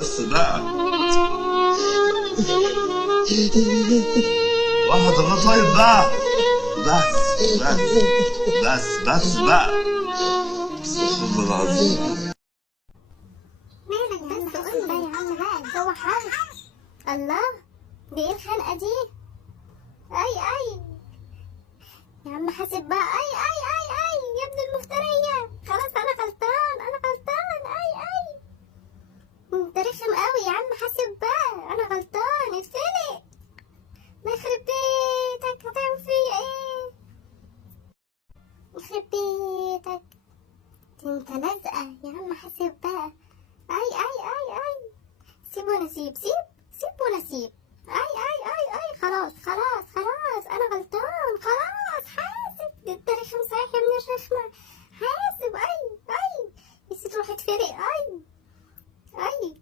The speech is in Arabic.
بس بقى واحد الله طيب بقى. بس بقى. استغفر الله العظيم. مالك بس قول بقى يا عم بقى الجو حر. الله، دي ايه الخنقة دي؟ اي يا عم حاسب بقى. اي يا ابن المفترية. خلاص انا غلطان اي انت رخم قوي يا عم. حاسب بقى انا غلطان. اتفلق ما يخرب بيتك. هتعمل فيا ايه؟ يخرب بيتك انت لازقة يا عم. حاسب بقى. اي سيب ولا سيب. سيب ولا سيب. اي خلاص انا غلطان. خلاص حاسب. انت رخم صحيح يا ابن الرخمة. حاسب. اي نسيت روح اتفرق. اي